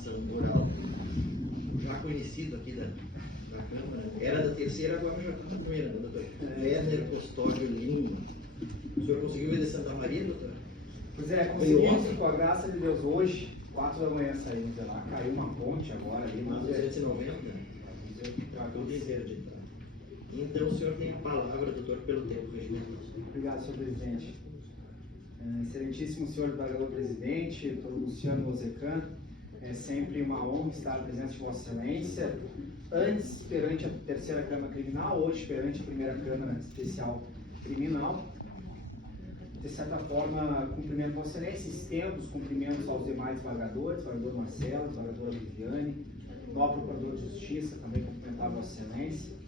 informação oral, já conhecido aqui da Câmara, era da terceira, agora já está na primeira, doutor. Werner Custódio Lima. O senhor conseguiu ir de Santa Maria, doutor? Pois é, conseguimos, com a graça de Deus, hoje, 4 da manhã saímos de lá, caiu uma ponte agora ali, Mas mas 290, tudo inteiro de entrar. Então o senhor tem a palavra, doutor, pelo tempo regimentado. Obrigado, senhor presidente. Excelentíssimo senhor desembargador presidente, doutor Luciano Ozecan, é sempre uma honra estar presente de Vossa Excelência, antes perante a terceira Câmara Criminal, hoje perante a primeira Câmara Especial Criminal. De certa forma, cumprimento Vossa Excelência, estendo os cumprimentos aos demais desembargadores, desembargador Marcelo, desembargadora Viviane, nobre procurador de Justiça, também cumprimentar Vossa Excelência.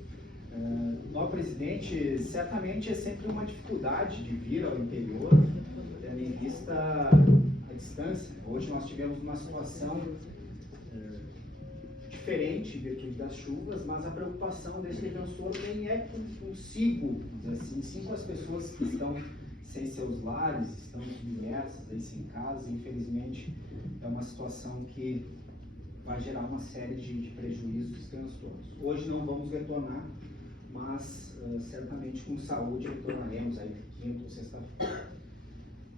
Nobre presidente, certamente é sempre uma dificuldade de vir ao interior, tendo em vista a distância. Hoje nós tivemos uma situação diferente em virtude das chuvas, mas a preocupação desse defensor nem é consigo, assim, sim com as pessoas que estão sem seus lares, estão submersas, aí sem casa. Infelizmente é uma situação que vai gerar uma série de prejuízos e transtornos. Hoje não vamos retornar, mas certamente com saúde retornaremos aí quinta ou sexta-feira.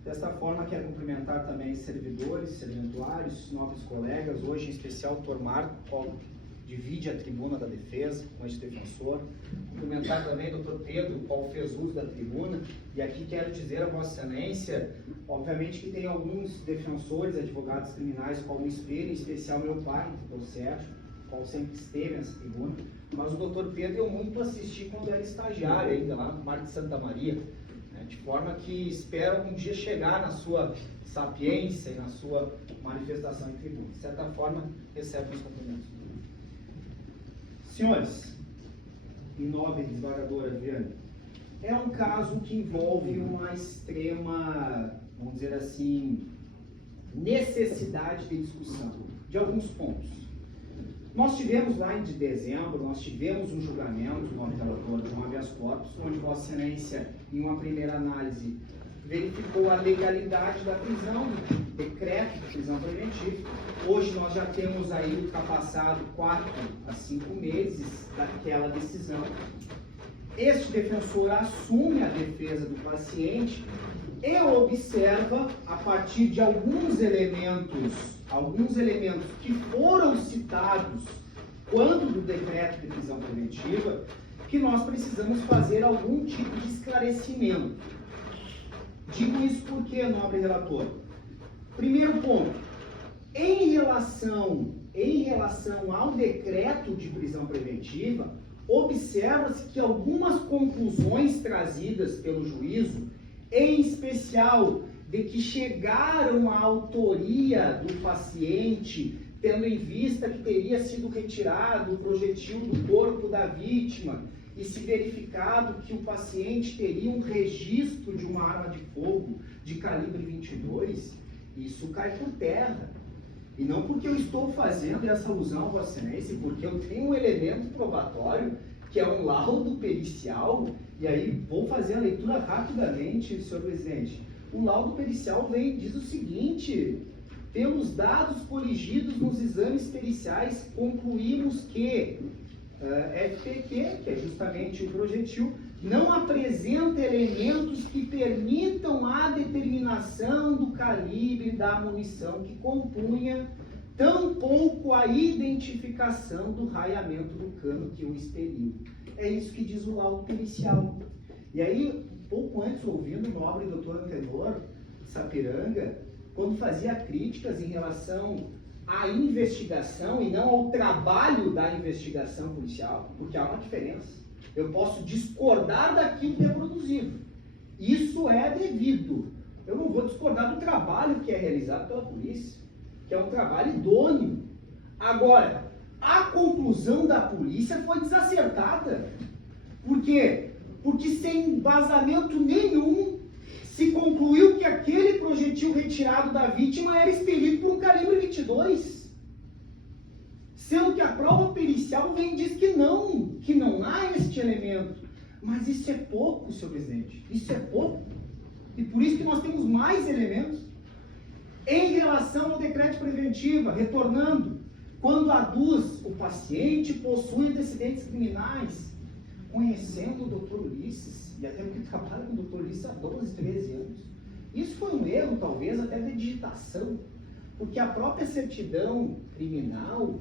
Desta forma, quero cumprimentar também servidores, serventuários, nobres colegas, hoje em especial o Dr. Marco, qual divide a tribuna da defesa com este defensor. Cumprimentar também o Dr. Pedro, qual fez uso da tribuna, e aqui quero dizer a Vossa Excelência, obviamente que tem alguns defensores, advogados criminais, qual me espelho, em especial meu pai, o Dr. Sérgio, qual sempre esteve nessa tribuna, mas o Dr. Pedro eu muito assisti quando era estagiário ainda lá no Mar de Santa Maria, né, de forma que espero um dia chegar na sua sapiência e na sua manifestação em tribuna. De certa forma, recebo os cumprimentos. Senhores, e nobre desembargadora Viviane, é um caso que envolve uma extrema, vamos dizer assim, necessidade de discussão de alguns pontos. Nós tivemos lá em dezembro, nós tivemos um julgamento no relator de um habeas corpus, onde Vossa Excelência, em uma primeira análise, verificou a legalidade da prisão, do decreto de prisão preventiva. Hoje nós já temos aí ultrapassado 4 a 5 meses daquela decisão. Este defensor assume a defesa do paciente e observa, a partir de alguns elementos que foram citados quando do decreto de prisão preventiva, que nós precisamos fazer algum tipo de esclarecimento. Digo isso porque, nobre relator, primeiro ponto, em relação ao decreto de prisão preventiva, observa-se que algumas conclusões trazidas pelo juízo, em especial de que chegaram à autoria do paciente, tendo em vista que teria sido retirado o projetil do corpo da vítima e se verificado que o paciente teria um registro de uma arma de fogo de calibre 22, isso cai por terra. E não porque eu estou fazendo essa alusão a Vossa Excelência, porque eu tenho um elemento probatório, que é um laudo pericial, e aí vou fazer a leitura rapidamente, senhor presidente. O laudo pericial diz o seguinte: pelos dados coligidos nos exames periciais, concluímos que FPQ, que é justamente o projetil, não apresenta elementos que permitam a determinação do calibre da munição que compunha, tampouco a identificação do raiamento do cano que o expeliu. É isso que diz o laudo pericial. E aí, pouco antes, ouvindo o nobre doutor Antenor Sapiranga, quando fazia críticas em relação à investigação e não ao trabalho da investigação policial, porque há uma diferença. Eu posso discordar daquilo que é produzido. Isso é devido. Eu não vou discordar do trabalho que é realizado pela polícia, que é um trabalho idôneo. Agora, a conclusão da polícia foi desacertada. Por quê? Porque sem embasamento nenhum se concluiu que aquele projetil retirado da vítima era expelido por um calibre 22. Sendo que a prova pericial vem e diz que não há este elemento. Mas isso é pouco, senhor presidente. Isso é pouco. E por isso que nós temos mais elementos. Em relação ao decreto de preventiva, retornando, quando aduz o paciente possui antecedentes criminais, conhecendo o doutor Ulisses, e até porque trabalha com o doutor Ulisses há 12, 13 anos, isso foi um erro, talvez, até de digitação, porque a própria certidão criminal,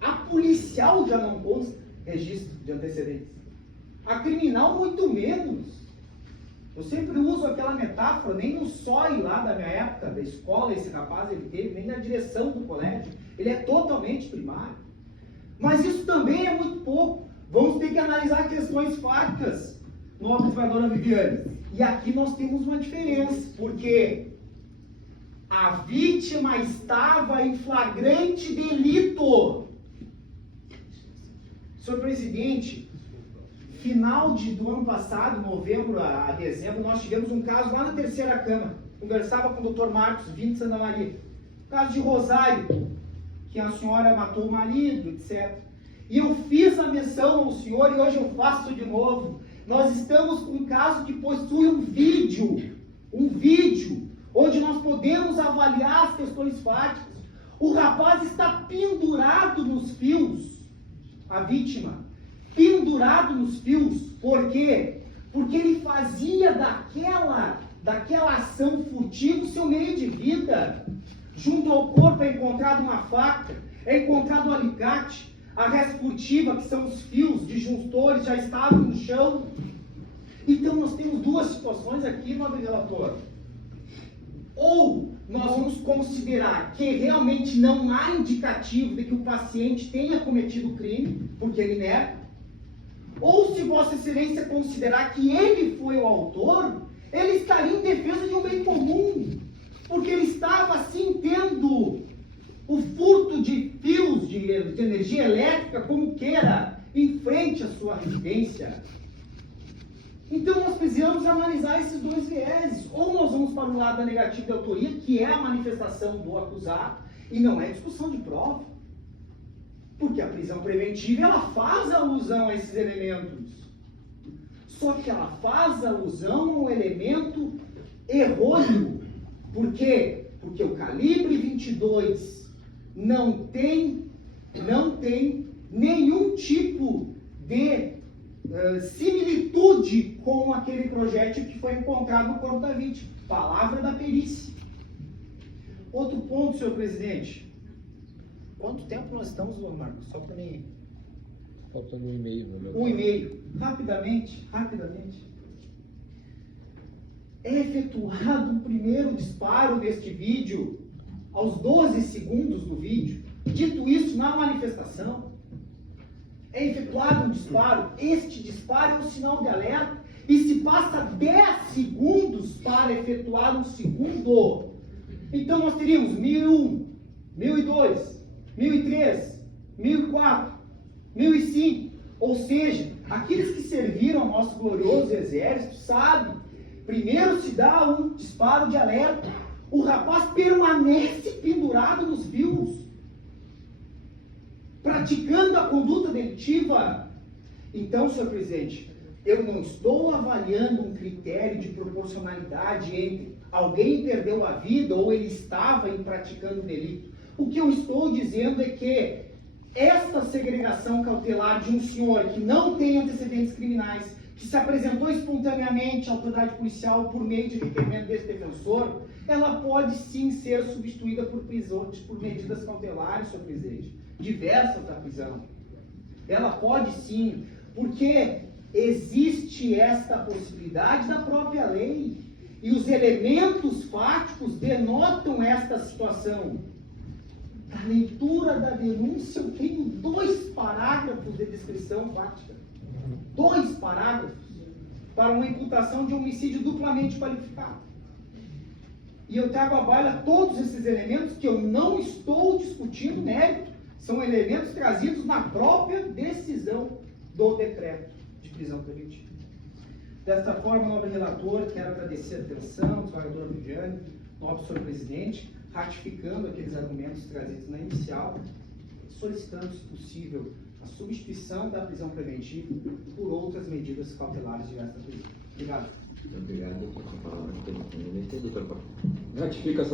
a policial já não consta registro de antecedentes. A criminal, muito menos. Eu sempre uso aquela metáfora, nem no SOI lá da minha época, da escola, esse rapaz ele teve, nem na direção do colégio. Ele é totalmente primário. Mas isso também é muito pouco. Vamos ter que analisar questões fáticas, nobre desembargadora Viviane. E aqui nós temos uma diferença, porque a vítima estava em flagrante delito. Senhor presidente, final do ano passado, novembro a dezembro, nós tivemos um caso lá na terceira Câmara. Conversava com o Dr. Marcos, vindo de Santa Maria. Caso de Rosário, que a senhora matou o marido, etc. E eu fiz a menção ao senhor e hoje eu faço de novo. Nós estamos com um caso que possui um vídeo, onde nós podemos avaliar as questões fáticas. O rapaz está pendurado nos fios, a vítima, pendurado nos fios. Por quê? Porque ele fazia daquela ação furtiva o seu meio de vida. Junto ao corpo é encontrado uma faca, é encontrado um alicate, a resta furtiva, que são os fios disjuntores, já estavam no chão. Então nós temos duas situações aqui, nobre relator. Ou nós vamos considerar que realmente não há indicativo de que o paciente tenha cometido o crime, porque ele nega. Ou se Vossa Excelência considerar que ele foi o autor, ele estaria em defesa de um bem comum, porque ele estava assim tendo o furto de fios de energia elétrica, como queira, em frente à sua residência. Então nós precisamos analisar esses dois vieses. Ou nós vamos para o lado da negativa de autoria, que é a manifestação do acusado, e não é discussão de prova. Porque a prisão preventiva, ela faz alusão a esses elementos. Só que ela faz alusão a um elemento errôneo. Por quê? Porque o calibre 22 não tem nenhum tipo de similitude com aquele projétil que foi encontrado no corpo da vítima. Palavra da perícia. Outro ponto, senhor presidente. Quanto tempo nós estamos, Marcos? Só para mim. Faltando 1,5 no meu. 1,5. Rapidamente. É efetuado um primeiro disparo deste vídeo aos 12 segundos do vídeo. Dito isso, na manifestação, é efetuado um disparo. Este disparo é um sinal de alerta e se passa 10 segundos para efetuar um segundo. Então nós teríamos 1001, 1002, 1003, 1004, 1005. Ou seja, aqueles que serviram ao nosso glorioso exército sabem, primeiro se dá um disparo de alerta, o rapaz permanece pendurado nos fios, praticando a conduta delitiva. Então, senhor presidente, eu não estou avaliando um critério de proporcionalidade entre alguém perdeu a vida ou ele estava praticando um delito. O que eu estou dizendo é que essa segregação cautelar de um senhor que não tem antecedentes criminais, que se apresentou espontaneamente à autoridade policial por meio de requerimento desse defensor, ela pode sim ser substituída por prisões, por medidas cautelares, senhor presidente, diversas da prisão. Ela pode sim, porque existe esta possibilidade da própria lei, e os elementos fáticos denotam esta situação. Na leitura da denúncia, eu tenho 2 parágrafos de descrição fática. 2 parágrafos para uma imputação de homicídio duplamente qualificado. E eu trago à baila todos esses elementos que eu não estou discutindo mérito. São elementos trazidos na própria decisão do decreto de prisão preventiva. Desta forma, nobre relator, quero agradecer a atenção, desembargadora Viviane, nobre senhor presidente, ratificando aqueles argumentos trazidos na inicial, solicitando, se possível, a substituição da prisão preventiva por outras medidas cautelares de esta prisão. Obrigado. Muito obrigado. Com a palavra, doutor. Ratifica essa